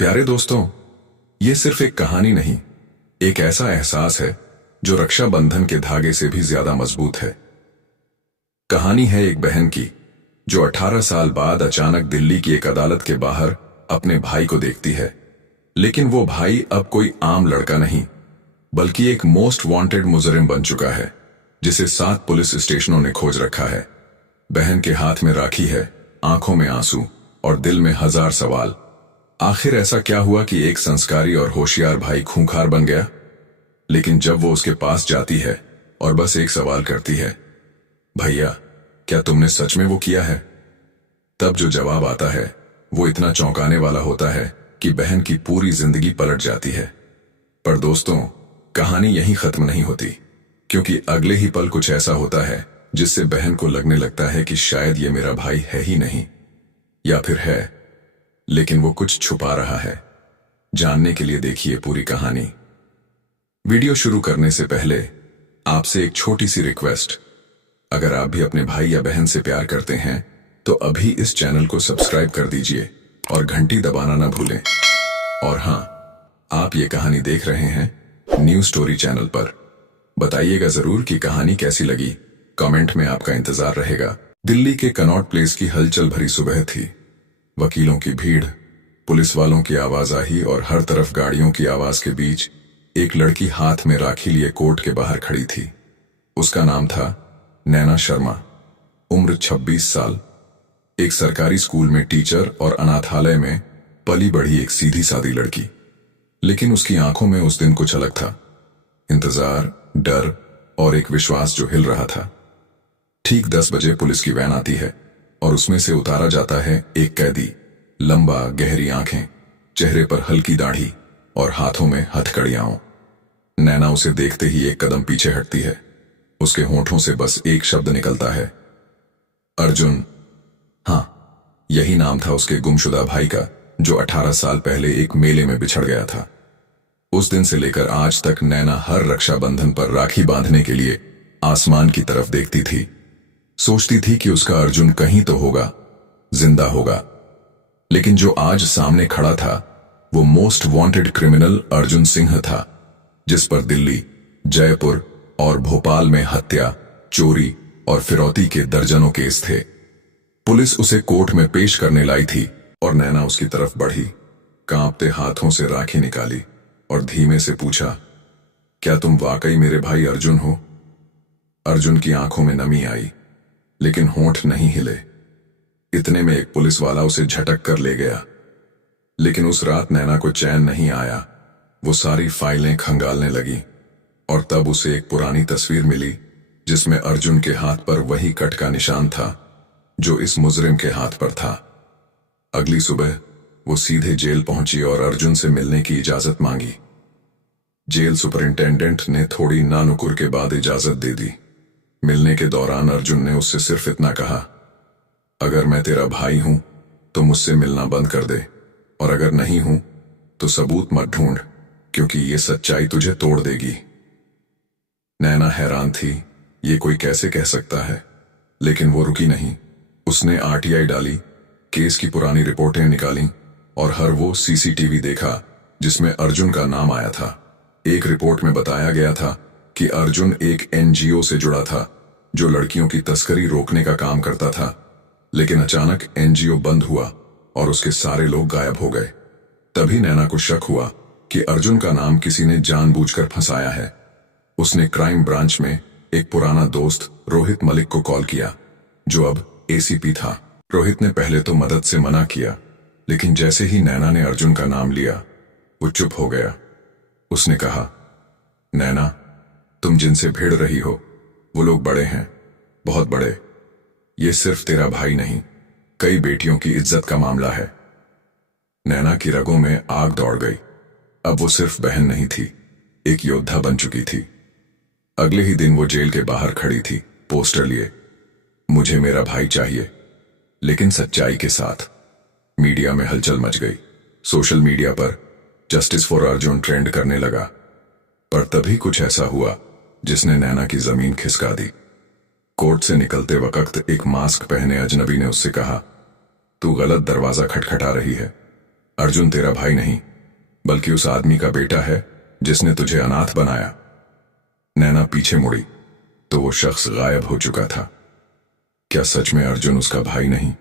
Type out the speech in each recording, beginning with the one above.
प्यारे दोस्तों, ये सिर्फ एक कहानी नहीं, एक ऐसा एहसास है जो रक्षाबंधन के धागे से भी ज्यादा मजबूत है। कहानी है एक बहन की जो 18 साल बाद अचानक दिल्ली की एक अदालत के बाहर अपने भाई को देखती है। लेकिन वो भाई अब कोई आम लड़का नहीं, बल्कि एक मोस्ट वांटेड मुजरिम बन चुका है, जिसे 7 पुलिस स्टेशनों ने खोज रखा है। बहन के हाथ में राखी है, आंखों में आंसू और दिल में 1000 सवाल। आखिर ऐसा क्या हुआ कि एक संस्कारी और होशियार भाई खूंखार बन गया? लेकिन जब वो उसके पास जाती है और बस एक सवाल करती है, भैया क्या तुमने सच में वो किया है? तब जो जवाब आता है वो इतना चौंकाने वाला होता है कि बहन की पूरी जिंदगी पलट जाती है। पर दोस्तों, कहानी यहीं खत्म नहीं होती, क्योंकि अगले ही पल कुछ ऐसा होता है जिससे बहन को लगने लगता है कि शायद ये मेरा भाई है ही नहीं, या फिर है, लेकिन वो कुछ छुपा रहा है। जानने के लिए देखिए पूरी कहानी। वीडियो शुरू करने से पहले आपसे एक छोटी सी रिक्वेस्ट, अगर आप भी अपने भाई या बहन से प्यार करते हैं तो अभी इस चैनल को सब्सक्राइब कर दीजिए और घंटी दबाना ना भूलें। और हां, आप ये कहानी देख रहे हैं न्यू स्टोरी चैनल पर। बताइएगा जरूर कि कहानी कैसी लगी, कमेंट में आपका इंतजार रहेगा। दिल्ली के कनॉट प्लेस की हलचल भरी सुबह थी। वकीलों की भीड़, पुलिस वालों की आवाजाही और हर तरफ गाड़ियों की आवाज के बीच एक लड़की हाथ में राखी लिए कोर्ट के बाहर खड़ी थी। उसका नाम था नैना शर्मा, उम्र 26 साल, एक सरकारी स्कूल में टीचर और अनाथालय में पली बढ़ी एक सीधी सादी लड़की। लेकिन उसकी आंखों में उस दिन कुछ अलग था, इंतजार, डर और एक विश्वास जो हिल रहा था। ठीक 10 बजे पुलिस की वैन आती है और उसमें से उतारा जाता है एक कैदी, लंबा, गहरी आंखें, चेहरे पर हल्की दाढ़ी और हाथों में हथकड़ियां। नैना उसे देखते ही एक कदम पीछे हटती है। उसके होंठों से बस एक शब्द निकलता है, अर्जुन। हां, यही नाम था उसके गुमशुदा भाई का, जो 18 साल पहले एक मेले में बिछड़ गया था। उस दिन से लेकर आज तक नैना हर रक्षाबंधन पर राखी बांधने के लिए आसमान की तरफ देखती थी। सोचती थी कि उसका अर्जुन कहीं तो होगा, जिंदा होगा। लेकिन जो आज सामने खड़ा था वो most wanted criminal Arjun Singh था, जिस पर दिल्ली, जयपुर और भोपाल में हत्या, चोरी और फिरौती के दर्जनों केस थे। पुलिस उसे कोर्ट में पेश करने लाई थी और नैना उसकी तरफ बढ़ी, कांपते हाथों से राखी निकाली और धीमे से पूछा, क्या तुम वाकई मेरे भाई अर्जुन हो? अर्जुन की आंखों में नमी आई, लेकिन होंठ नहीं हिले। इतने में एक पुलिस वाला उसे झटक कर ले गया। लेकिन उस रात नैना को चैन नहीं आया। वो सारी फाइलें खंगालने लगी और तब उसे एक पुरानी तस्वीर मिली, जिसमें अर्जुन के हाथ पर वही कट का निशान था जो इस मुजरिम के हाथ पर था। अगली सुबह वो सीधे जेल पहुंची और अर्जुन से मिलने की इजाजत मांगी। जेल सुपरिंटेंडेंट ने थोड़ी नानुकुर के बाद इजाजत दे दी। मिलने के दौरान अर्जुन ने उससे सिर्फ इतना कहा, अगर मैं तेरा भाई हूं तो मुझसे मिलना बंद कर दे, और अगर नहीं हूं तो सबूत मत ढूंढ, क्योंकि ये सच्चाई तुझे तोड़ देगी। नैना हैरान थी, ये कोई कैसे कह सकता है? लेकिन वो रुकी नहीं। उसने आरटीआई डाली, केस की पुरानी रिपोर्टें निकाली और हर वो सीसीटीवी देखा जिसमें अर्जुन का नाम आया था। एक रिपोर्ट में बताया गया था कि अर्जुन एक एनजीओ से जुड़ा था जो लड़कियों की तस्करी रोकने का काम करता था। लेकिन अचानक एनजीओ बंद हुआ और उसके सारे लोग गायब हो गए। तभी नैना को शक हुआ कि अर्जुन का नाम किसी ने जानबूझकर फंसाया है। उसने क्राइम ब्रांच में एक पुराना दोस्त रोहित मलिक को कॉल किया, जो अब एसीपी था। रोहित ने पहले तो मदद से मना किया, लेकिन जैसे ही नैना ने अर्जुन का नाम लिया वो चुप हो गया। उसने कहा, नैना, तुम जिनसे भिड़ रही हो वो लोग बड़े हैं, बहुत बड़े। ये सिर्फ तेरा भाई नहीं, कई बेटियों की इज्जत का मामला है। नैना की रगों में आग दौड़ गई। अब वो सिर्फ बहन नहीं थी, एक योद्धा बन चुकी थी। अगले ही दिन वो जेल के बाहर खड़ी थी, पोस्टर लिए, मुझे मेरा भाई चाहिए, लेकिन सच्चाई के साथ। मीडिया में हलचल मच गई। सोशल मीडिया पर जस्टिस फॉर अर्जुन ट्रेंड करने लगा। पर तभी कुछ ऐसा हुआ जिसने नैना की जमीन खिसका दी। कोर्ट से निकलते वक्त एक मास्क पहने अजनबी ने उससे कहा, तू गलत दरवाजा खटखटा रही है। अर्जुन तेरा भाई नहीं, बल्कि उस आदमी का बेटा है जिसने तुझे अनाथ बनाया। नैना पीछे मुड़ी तो वो शख्स गायब हो चुका था। क्या सच में अर्जुन उसका भाई नहीं,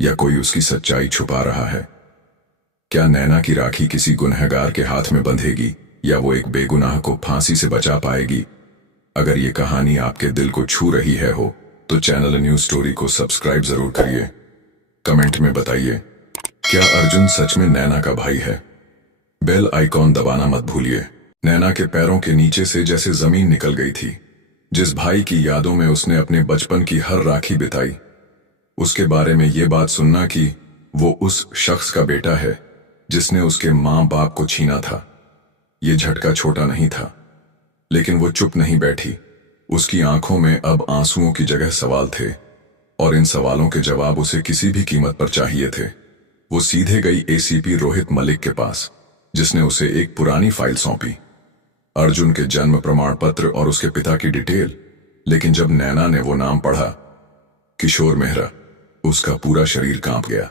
या कोई उसकी सच्चाई छुपा रहा है? क्या नैना की राखी किसी गुनहगार के हाथ में बंधेगी, या वो एक बेगुनाह को फांसी से बचा पाएगी? अगर ये कहानी आपके दिल को छू रही है हो तो चैनल न्यूज स्टोरी को सब्सक्राइब जरूर करिए। कमेंट में बताइए, क्या अर्जुन सच में नैना का भाई है? बेल आइकॉन दबाना मत भूलिए। नैना के पैरों के नीचे से जैसे जमीन निकल गई थी। जिस भाई की यादों में उसने अपने बचपन की हर राखी बिताई, उसके बारे में ये बात सुनना कि वो उस शख्स का बेटा है जिसने उसके मां बाप को छीना था, ये झटका छोटा नहीं था। लेकिन वो चुप नहीं बैठी। उसकी आंखों में अब आंसुओं की जगह सवाल थे, और इन सवालों के जवाब उसे किसी भी कीमत पर चाहिए थे। वो सीधे गई एसीपी रोहित मलिक के पास, जिसने उसे एक पुरानी फाइल सौंपी, अर्जुन के जन्म प्रमाण पत्र और उसके पिता की डिटेल। लेकिन जब नैना ने वो नाम पढ़ा, किशोर मेहरा, उसका पूरा शरीर कांप गया।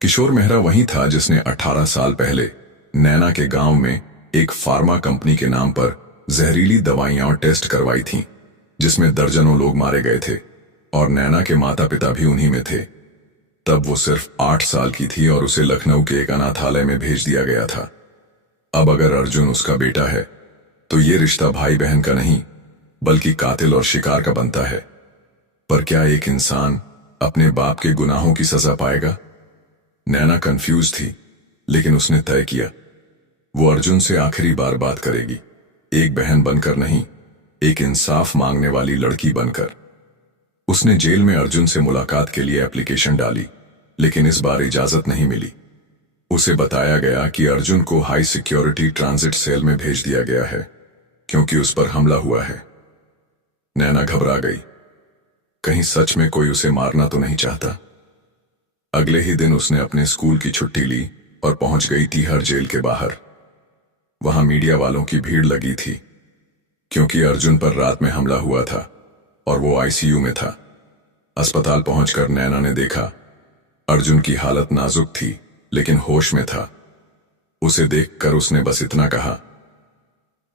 किशोर मेहरा वही था जिसने 18 साल पहले नैना के गांव में एक फार्मा कंपनी के नाम पर जहरीली दवाइयां और टेस्ट करवाई थीं, जिसमें दर्जनों लोग मारे गए थे, और नैना के माता पिता भी उन्हीं में थे। तब वो सिर्फ 8 साल की थी और उसे लखनऊ के एक अनाथालय में भेज दिया गया था। अब अगर अर्जुन उसका बेटा है तो ये रिश्ता भाई बहन का नहीं, बल्कि कातिल और शिकार का बनता है। पर क्या एक इंसान अपने बाप के गुनाहों की सजा पाएगा? नैना कंफ्यूज थी, लेकिन उसने तय किया, वो अर्जुन से आखिरी बार बात करेगी। एक बहन बनकर नहीं, एक इंसाफ मांगने वाली लड़की बनकर। उसने जेल में अर्जुन से मुलाकात के लिए एप्लीकेशन डाली, लेकिन इस बार इजाजत नहीं मिली। उसे बताया गया कि अर्जुन को हाई सिक्योरिटी ट्रांजिट सेल में भेज दिया गया है, क्योंकि उस पर हमला हुआ है। नैना घबरा गई, कहीं सच में कोई उसे मारना तो नहीं चाहता। अगले ही दिन उसने अपने स्कूल की छुट्टी ली और पहुंच गई तिहाड़ जेल के बाहर। वहां मीडिया वालों की भीड़ लगी थी, क्योंकि अर्जुन पर रात में हमला हुआ था और वो आईसीयू में था। अस्पताल पहुंचकर नैना ने देखा, अर्जुन की हालत नाजुक थी लेकिन होश में था। उसे देखकर उसने बस इतना कहा,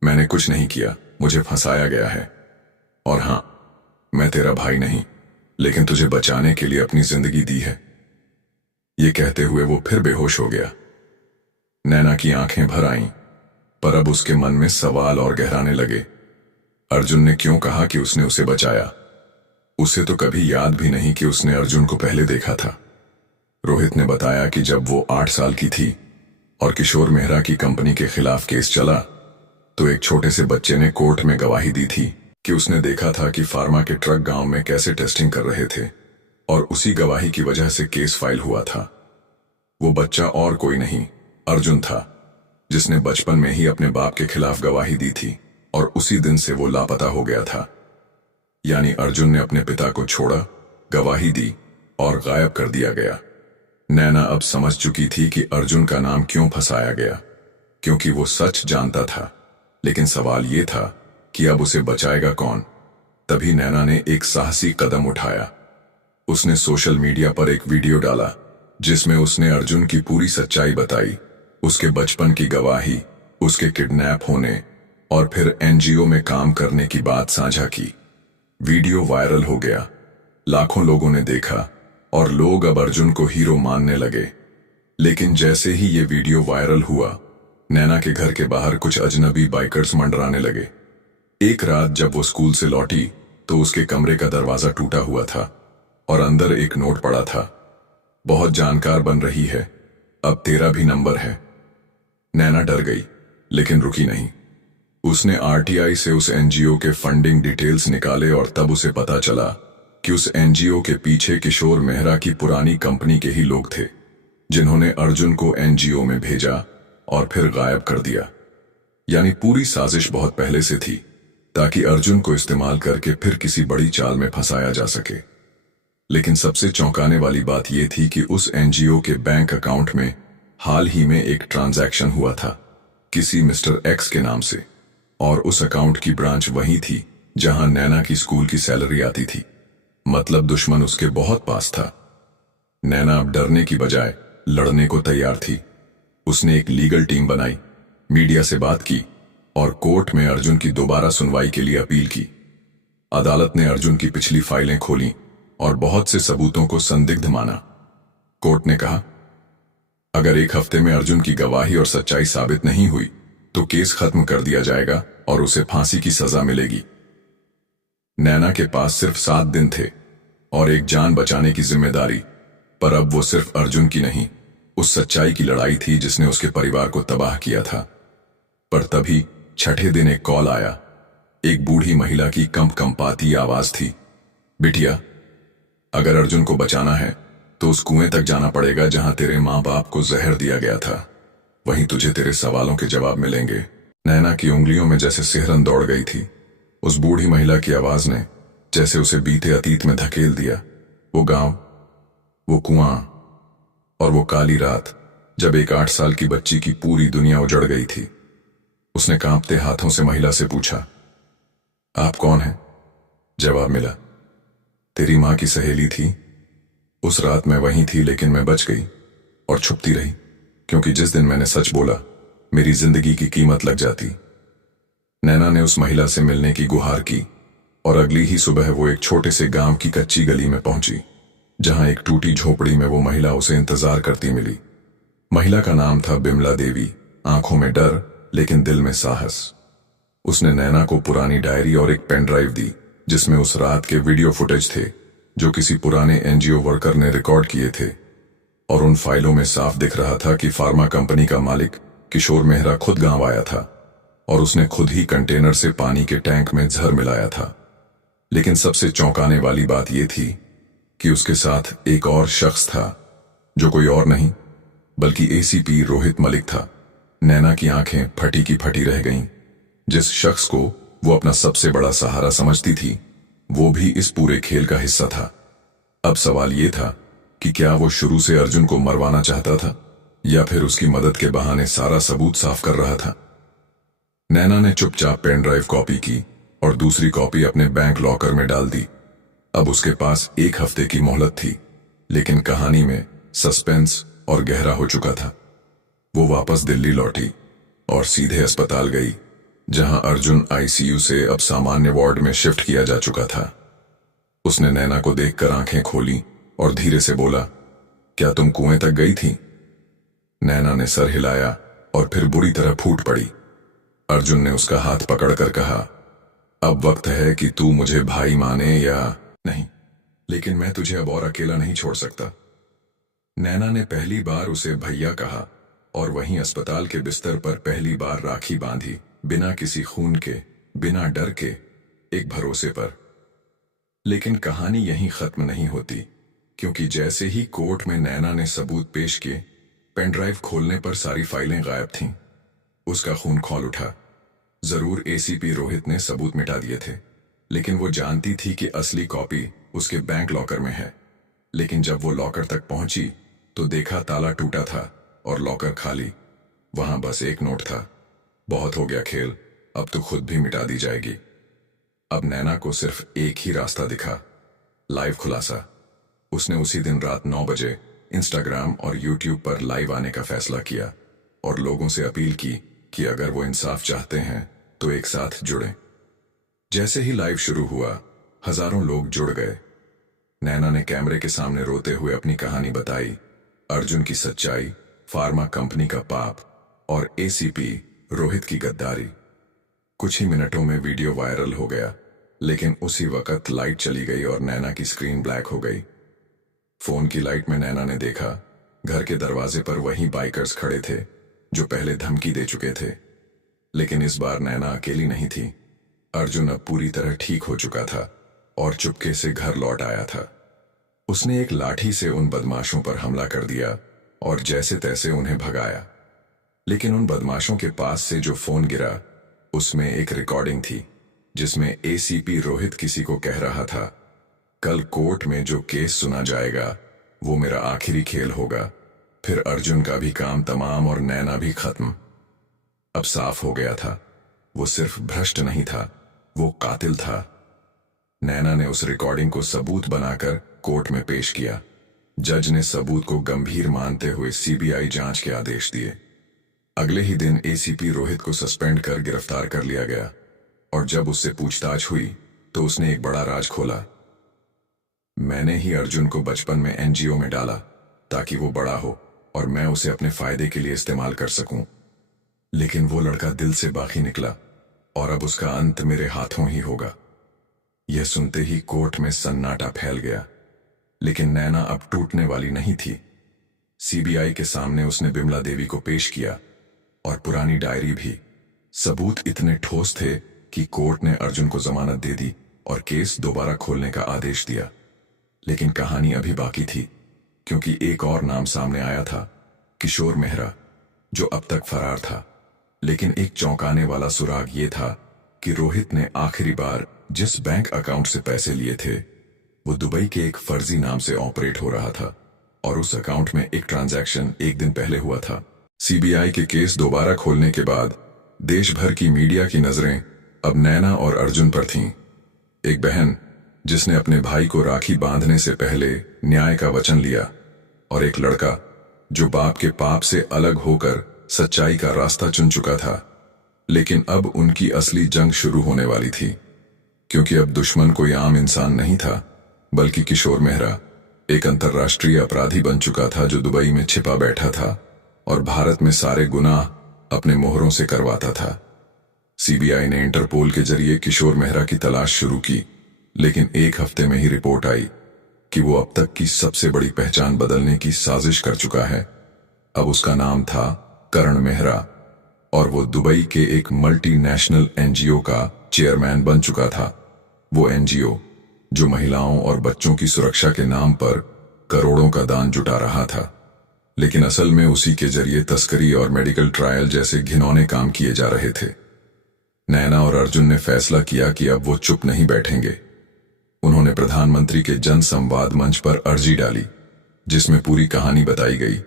मैंने कुछ नहीं किया, मुझे फंसाया गया है। और हां, मैं तेरा भाई नहीं, लेकिन तुझे बचाने के लिए अपनी जिंदगी दी है। ये कहते हुए वो फिर बेहोश हो गया। नैना की आंखें भर आईं, पर अब उसके मन में सवाल और गहराने लगे। अर्जुन ने क्यों कहा कि उसने उसे बचाया? उसे तो कभी याद भी नहीं कि उसने अर्जुन को पहले देखा था। रोहित ने बताया कि जब वो 8 साल की थी और किशोर मेहरा की कंपनी के खिलाफ केस चला, तो एक छोटे से बच्चे ने कोर्ट में गवाही दी थी कि उसने देखा था कि फार्मा के ट्रक गांव में कैसे टेस्टिंग कर रहे थे, और उसी गवाही की वजह से केस फाइल हुआ था। वो बच्चा और कोई नहीं, अर्जुन था, जिसने बचपन में ही अपने बाप के खिलाफ गवाही दी थी, और उसी दिन से वो लापता हो गया था। यानी अर्जुन ने अपने पिता को छोड़ा, गवाही दी और गायब कर दिया गया। नैना अब समझ चुकी थी कि अर्जुन का नाम क्यों फंसाया गया, क्योंकि वो सच जानता था, लेकिन सवाल ये था कि अब उसे बचाएगा कौन? तभी नैना ने एक साहसी कदम उठाया। उसने सोशल मीडिया पर एक वीडियो डाला, जिसमें उसने अर्जुन की पूरी सच्चाई बताई, उसके बचपन की गवाही, उसके किडनैप होने और फिर एनजीओ में काम करने की बात साझा की। वीडियो वायरल हो गया, लाखों लोगों ने देखा और लोग अब अर्जुन को हीरो मानने लगे। लेकिन जैसे ही ये वीडियो वायरल हुआ, नैना के घर के बाहर कुछ अजनबी बाइकर्स मंडराने लगे। एक रात जब वो स्कूल से लौटी तो उसके कमरे का दरवाजा टूटा हुआ था और अंदर एक नोट पड़ा था, बहुत जानकार बन रही है, अब तेरा भी नंबर है। नैना डर गई, लेकिन रुकी नहीं। उसने आरटीआई से उस एनजीओ के फंडिंग डिटेल्स निकाले और तब उसे पता चला कि उस एनजीओ के पीछे किशोर मेहरा की पुरानी कंपनी के ही लोग थे, जिन्होंने अर्जुन को एनजीओ में भेजा और फिर गायब कर दिया। यानी पूरी साजिश बहुत पहले से थी, ताकि अर्जुन को इस्तेमाल करके फिर किसी बड़ी चाल में फंसाया जा सके। लेकिन सबसे चौंकाने वाली बात यह थी कि उस एनजीओ के बैंक अकाउंट में हाल ही में एक ट्रांजैक्शन हुआ था किसी मिस्टर एक्स के नाम से, और उस अकाउंट की ब्रांच वही थी जहां नैना की स्कूल की सैलरी आती थी। मतलब दुश्मन उसके बहुत पास था। नैना अब डरने की बजाय लड़ने को तैयार थी। उसने एक लीगल टीम बनाई, मीडिया से बात की और कोर्ट में अर्जुन की दोबारा सुनवाई के लिए अपील की। अदालत ने अर्जुन की पिछली फाइलें खोली और बहुत से सबूतों को संदिग्ध माना। कोर्ट ने कहा, अगर 1 हफ्ते में अर्जुन की गवाही और सच्चाई साबित नहीं हुई तो केस खत्म कर दिया जाएगा और उसे फांसी की सजा मिलेगी। नैना के पास सिर्फ 7 दिन थे और एक जान बचाने की जिम्मेदारी, पर अब वो सिर्फ अर्जुन की नहीं, उस सच्चाई की लड़ाई थी जिसने उसके परिवार को तबाह किया था। पर तभी छठे दिन एक कॉल आया। एक बूढ़ी महिला की कंपकंपाती आवाज थी, बिटिया, अगर अर्जुन को बचाना है तो उस कुएं तक जाना पड़ेगा जहां तेरे माँ बाप को जहर दिया गया था। वहीं तुझे तेरे सवालों के जवाब मिलेंगे। नैना की उंगलियों में जैसे सिहरन दौड़ गई थी। उस बूढ़ी महिला की आवाज ने जैसे उसे बीते अतीत में धकेल दिया। वो गांव, वो कुआं और वो काली रात जब एक 8 साल की बच्ची की पूरी दुनिया उजड़ गई थी। उसने कांपते हाथों से महिला से पूछा, आप कौन हैं? जवाब मिला, तेरी मां की सहेली थी। उस रात मैं वहीं थी, लेकिन मैं बच गई और छुपती रही, क्योंकि जिस दिन मैंने सच बोला मेरी जिंदगी की कीमत लग जाती। नैना ने उस महिला से मिलने की गुहार की और अगली ही सुबह वो एक छोटे से गांव की कच्ची गली में पहुंची, जहां एक टूटी झोपड़ी में वो महिला उसे इंतजार करती मिली। महिला का नाम था बिमला देवी। आंखों में डर लेकिन दिल में साहस। उसने नैना को पुरानी डायरी और एक पेन ड्राइव दी जिसमें उस रात के वीडियो फुटेज थे जो किसी पुराने एनजीओ वर्कर ने रिकॉर्ड किए थे। और उन फाइलों में साफ दिख रहा था कि फार्मा कंपनी का मालिक किशोर मेहरा खुद गांव आया था और उसने खुद ही कंटेनर से पानी के टैंक में जहर मिलाया था। लेकिन सबसे चौंकाने वाली बात यह थी कि उसके साथ एक और शख्स था, जो कोई और नहीं बल्कि एसीपी रोहित मलिक था। नैना की आंखें फटी की फटी रह गईं। जिस शख्स को वो अपना सबसे बड़ा सहारा समझती थी, वो भी इस पूरे खेल का हिस्सा था। अब सवाल ये था कि क्या वो शुरू से अर्जुन को मरवाना चाहता था या फिर उसकी मदद के बहाने सारा सबूत साफ कर रहा था। नैना ने चुपचाप पेन ड्राइव कॉपी की और दूसरी कॉपी अपने बैंक लॉकर में डाल दी। अब उसके पास 1 हफ्ते की मोहलत थी, लेकिन कहानी में सस्पेंस और गहरा हो चुका था। वो वापस दिल्ली लौटी और सीधे अस्पताल गई, जहां अर्जुन आईसीयू से अब सामान्य वार्ड में शिफ्ट किया जा चुका था। उसने नैना को देखकर आंखें खोली और धीरे से बोला, क्या तुम कुएं तक गई थी? नैना ने सर हिलाया और फिर बुरी तरह फूट पड़ी। अर्जुन ने उसका हाथ पकड़कर कहा, अब वक्त है कि तू मुझे भाई माने या नहीं, लेकिन मैं तुझे अब और अकेला नहीं छोड़ सकता। नैना ने पहली बार उसे भैया कहा और वहीं अस्पताल के बिस्तर पर पहली बार राखी बांधी, बिना किसी खून के, बिना डर के, एक भरोसे पर। लेकिन कहानी यहीं खत्म नहीं होती, क्योंकि जैसे ही कोर्ट में नैना ने सबूत पेश किए, पेनड्राइव खोलने पर सारी फाइलें गायब थीं। उसका खून खौल उठा। जरूर एसीपी रोहित ने सबूत मिटा दिए थे, लेकिन वो जानती थी कि असली कॉपी उसके बैंक लॉकर में है। लेकिन जब वो लॉकर तक पहुंची तो देखा ताला टूटा था और लॉकर खाली। वहां बस एक नोट था, बहुत हो गया खेल, अब तो खुद भी मिटा दी जाएगी। अब नैना को सिर्फ एक ही रास्ता दिखा, लाइव खुलासा। उसने उसी दिन रात 9 बजे इंस्टाग्राम और यूट्यूब पर लाइव आने का फैसला किया और लोगों से अपील की कि अगर वो इंसाफ चाहते हैं तो एक साथ जुड़ें। जैसे ही लाइव शुरू हुआ, हजारों लोग जुड़ गए। नैना ने कैमरे के सामने रोते हुए अपनी कहानी बताई, अर्जुन की सच्चाई, फार्मा कंपनी का पाप और एसीपी रोहित की गद्दारी। कुछ ही मिनटों में वीडियो वायरल हो गया, लेकिन उसी वक्त लाइट चली गई और नैना की स्क्रीन ब्लैक हो गई। फोन की लाइट में नैना ने देखा, घर के दरवाजे पर वही बाइकर्स खड़े थे जो पहले धमकी दे चुके थे। लेकिन इस बार नैना अकेली नहीं थी। अर्जुन अब पूरी तरह ठीक हो चुका था और चुपके से घर लौट आया था। उसने एक लाठी से उन बदमाशों पर हमला कर दिया और जैसे तैसे उन्हें भगाया। लेकिन उन बदमाशों के पास से जो फोन गिरा, उसमें एक रिकॉर्डिंग थी जिसमें एसीपी रोहित किसी को कह रहा था, कल कोर्ट में जो केस सुना जाएगा वो मेरा आखिरी खेल होगा, फिर अर्जुन का भी काम तमाम और नैना भी खत्म। अब साफ हो गया था, वो सिर्फ भ्रष्ट नहीं था, वो कातिल था। नैना ने उस रिकॉर्डिंग को सबूत बनाकर कोर्ट में पेश किया। जज ने सबूत को गंभीर मानते हुए सीबीआई जांच के आदेश दिए। अगले ही दिन एसीपी रोहित को सस्पेंड कर गिरफ्तार कर लिया गया और जब उससे पूछताछ हुई तो उसने एक बड़ा राज खोला। मैंने ही अर्जुन को बचपन में एनजीओ में डाला ताकि वो बड़ा हो और मैं उसे अपने फायदे के लिए इस्तेमाल कर सकूं। लेकिन वो लड़का दिल से बागी निकला और अब उसका अंत मेरे हाथों ही होगा। यह सुनते ही कोर्ट में सन्नाटा फैल गया, लेकिन नैना अब टूटने वाली नहीं थी। सीबीआई के सामने उसने बिमला देवी को पेश किया और पुरानी डायरी भी। सबूत इतने ठोस थे कि कोर्ट ने अर्जुन को जमानत दे दी और केस दोबारा खोलने का आदेश दिया। लेकिन कहानी अभी बाकी थी, क्योंकि एक और नाम सामने आया था, किशोर मेहरा, जो अब तक फरार था। लेकिन एक चौंकाने वाला सुराग ये था कि रोहित ने आखिरी बार जिस बैंक अकाउंट से पैसे लिए थे वो दुबई के एक फर्जी नाम से ऑपरेट हो रहा था और उस अकाउंट में एक ट्रांजैक्शन एक दिन पहले हुआ था। सीबीआई के केस दोबारा खोलने के बाद देश भर की मीडिया की नजरें अब नैना और अर्जुन पर थीं। एक बहन जिसने अपने भाई को राखी बांधने से पहले न्याय का वचन लिया और एक लड़का जो बाप के पाप से अलग होकर सच्चाई का रास्ता चुन चुका था। लेकिन अब उनकी असली जंग शुरू होने वाली थी, क्योंकि अब दुश्मन कोई आम इंसान नहीं था, बल्कि किशोर मेहरा एक अंतर्राष्ट्रीय अपराधी बन चुका था जो दुबई में छिपा बैठा था और भारत में सारे गुनाह अपने मोहरों से करवाता था। सीबीआई ने इंटरपोल के जरिए किशोर मेहरा की तलाश शुरू की, लेकिन एक हफ्ते में ही रिपोर्ट आई कि वो अब तक की सबसे बड़ी पहचान बदलने की साजिश कर चुका है। अब उसका नाम था करण मेहरा और वो दुबई के एक मल्टीनेशनल एनजीओ का चेयरमैन बन चुका था। वो एनजीओ जो महिलाओं और बच्चों की सुरक्षा के नाम पर करोड़ों का दान जुटा रहा था, लेकिन असल में उसी के जरिए तस्करी और मेडिकल ट्रायल जैसे घिनौने काम किए जा रहे थे। नैना और अर्जुन ने फैसला किया कि अब वो चुप नहीं बैठेंगे। उन्होंने प्रधानमंत्री के जन संवाद मंच पर अर्जी डाली, जिसमें पूरी कहानी बताई गई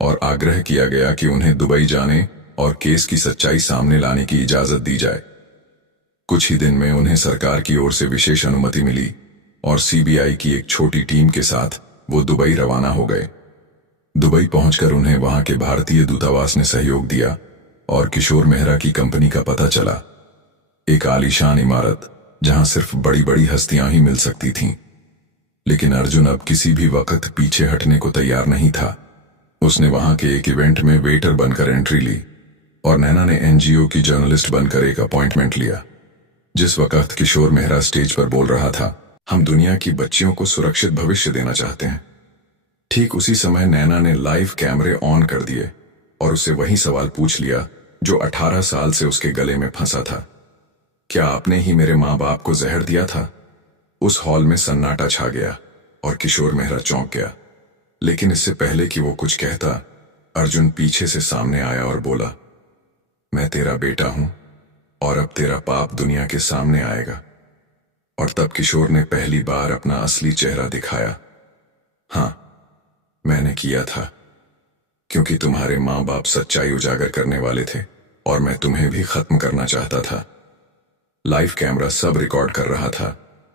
और आग्रह किया गया कि उन्हें दुबई जाने और केस की सच्चाई सामने लाने की इजाजत दी जाए। कुछ ही दिन में उन्हें सरकार की ओर से विशेष अनुमति मिली और सीबीआई की एक छोटी टीम के साथ वो दुबई रवाना हो गए। दुबई पहुंचकर उन्हें वहां के भारतीय दूतावास ने सहयोग दिया और किशोर मेहरा की कंपनी का पता चला। एक आलीशान इमारत जहां सिर्फ बड़ी बड़ी हस्तियां ही मिल सकती थीं। लेकिन अर्जुन अब किसी भी वक्त पीछे हटने को तैयार नहीं था। उसने वहां के एक इवेंट में वेटर बनकर एंट्री ली और नैना ने एनजीओ की जर्नलिस्ट बनकर एक अपॉइंटमेंट लिया। जिस वक्त किशोर मेहरा स्टेज पर बोल रहा था, हम दुनिया की बच्चियों को सुरक्षित भविष्य देना चाहते हैं, ठीक उसी समय नैना ने लाइव कैमरे ऑन कर दिए और उससे वही सवाल पूछ लिया जो 18 साल से उसके गले में फंसा था। क्या आपने ही मेरे माँ बाप को जहर दिया था? उस हॉल में सन्नाटा छा गया और किशोर मेहरा चौंक गया। लेकिन इससे पहले कि वो कुछ कहता, अर्जुन पीछे से सामने आया और बोला, मैं तेरा बेटा हूं और अब तेरा पाप दुनिया के सामने आएगा। और तब किशोर ने पहली बार अपना असली चेहरा दिखाया। हां, मैंने किया था, क्योंकि तुम्हारे माँ बाप सच्चाई उजागर करने वाले थे और मैं तुम्हें भी खत्म करना चाहता था। लाइव कैमरा सब रिकॉर्ड कर रहा था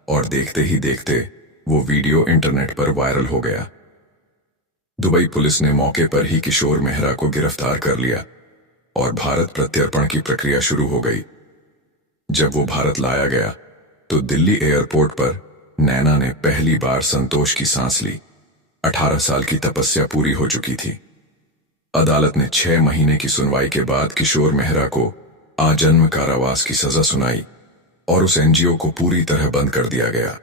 और देखते ही देखते वो वीडियो इंटरनेट पर वायरल हो गया। दुबई पुलिस ने मौके पर ही किशोर मेहरा को गिरफ्तार कर लिया और भारत प्रत्यर्पण की प्रक्रिया शुरू हो गई। जब वो भारत लाया गया तो दिल्ली एयरपोर्ट पर नैना ने पहली बार संतोष की सांस ली। 18 साल की तपस्या पूरी हो चुकी थी। अदालत ने 6 महीने की सुनवाई के बाद किशोर मेहरा को आजन्म कारावास की सजा सुनाई और उस एनजीओ को पूरी तरह बंद कर दिया गया।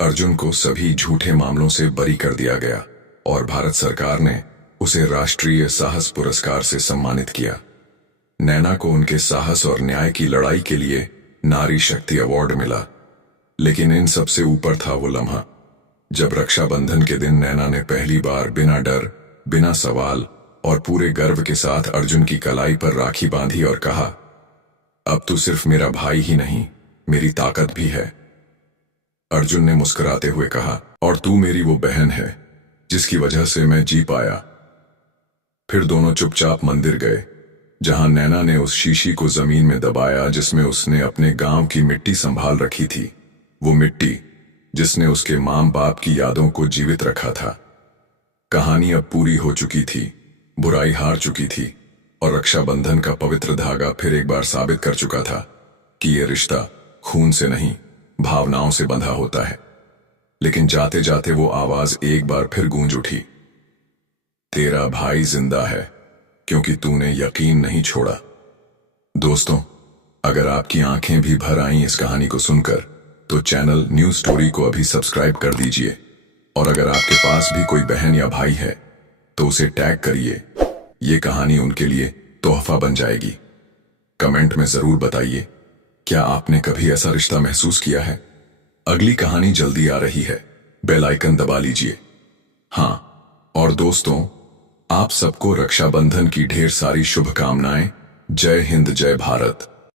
अर्जुन को सभी झूठे मामलों से बरी कर दिया गया और भारत सरकार ने उसे राष्ट्रीय साहस पुरस्कार से सम्मानित किया। नैना को उनके साहस और न्याय की लड़ाई के लिए नारी शक्ति अवार्ड मिला। लेकिन इन सबसे ऊपर था वो लम्हा जब रक्षाबंधन के दिन नैना ने पहली बार बिना डर, बिना सवाल और पूरे गर्व के साथ अर्जुन की कलाई पर राखी बांधी और कहा, अब तू सिर्फ मेरा भाई ही नहीं, मेरी ताकत भी है। अर्जुन ने मुस्कुराते हुए कहा, और तू मेरी वो बहन है जिसकी वजह से मैं जी पाया। फिर दोनों चुपचाप मंदिर गए, जहां नैना ने उस शीशी को जमीन में दबाया जिसमें उसने अपने गांव की मिट्टी संभाल रखी थी, वो मिट्टी जिसने उसके मां बाप की यादों को जीवित रखा था। कहानी अब पूरी हो चुकी थी, बुराई हार चुकी थी और रक्षाबंधन का पवित्र धागा फिर एक बार साबित कर चुका था कि ये रिश्ता खून से नहीं, भावनाओं से बंधा होता है। लेकिन जाते जाते वो आवाज एक बार फिर गूंज उठी, तेरा भाई जिंदा है क्योंकि तूने यकीन नहीं छोड़ा। दोस्तों, अगर आपकी आंखें भी भर आईं इस कहानी को सुनकर, तो चैनल न्यू स्टोरी को अभी सब्सक्राइब कर दीजिए। और अगर आपके पास भी कोई बहन या भाई है तो उसे टैग करिए, ये कहानी उनके लिए तोहफा बन जाएगी। कमेंट में जरूर बताइए, क्या आपने कभी ऐसा रिश्ता महसूस किया है? अगली कहानी जल्दी आ रही है, बेल आइकन दबा लीजिए। हाँ, और दोस्तों, आप सबको रक्षाबंधन की ढेर सारी शुभकामनाएं। जय हिंद, जय भारत।